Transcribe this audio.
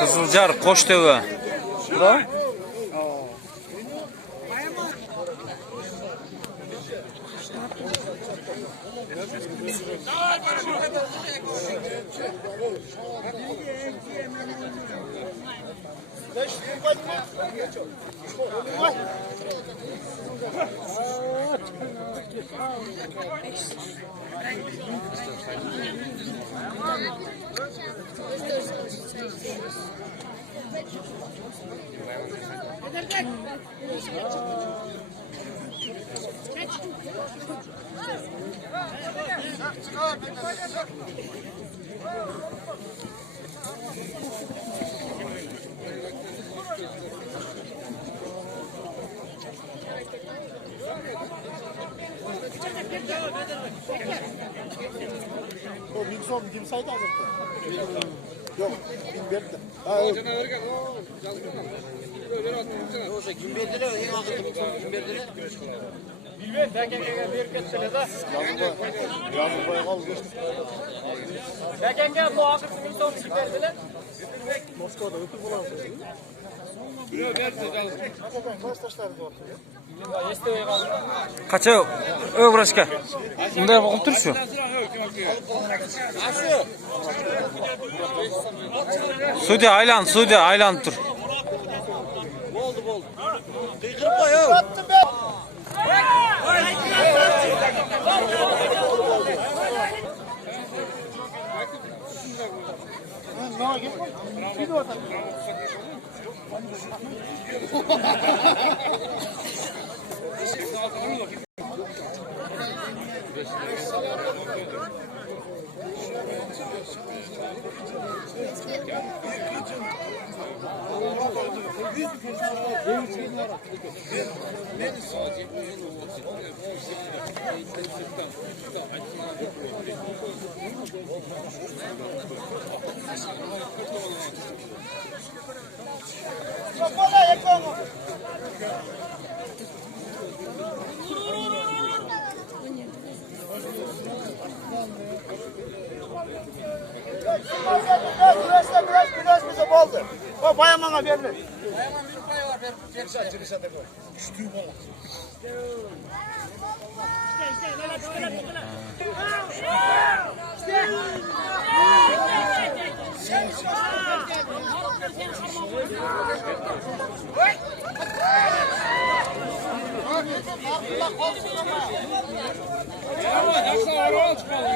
Kızılcar, Qo'shteva. Bura? Kim saydı azıcık? Yok, kim verdi? Ha, yok. Yoksa kim verdi de en azı kim verdi de? Bilmem, belki bir ketsene de. Yazı boya kaldı geçti. Belki bu akırsın bir son kim verdi de? Moskova'da ötü bulamazsınız. Kaç taşlar ortaya? Qacha o'vrashga. Bunday bo'lib turibdi. Sudya aylanib tur. Bo'ldi. Qiyqirib qo'y. Biraz bize boldu. O bayamana verme. Bayaman bir pay var. Düştüğü bana. Ya, nasıl var o çıkalım.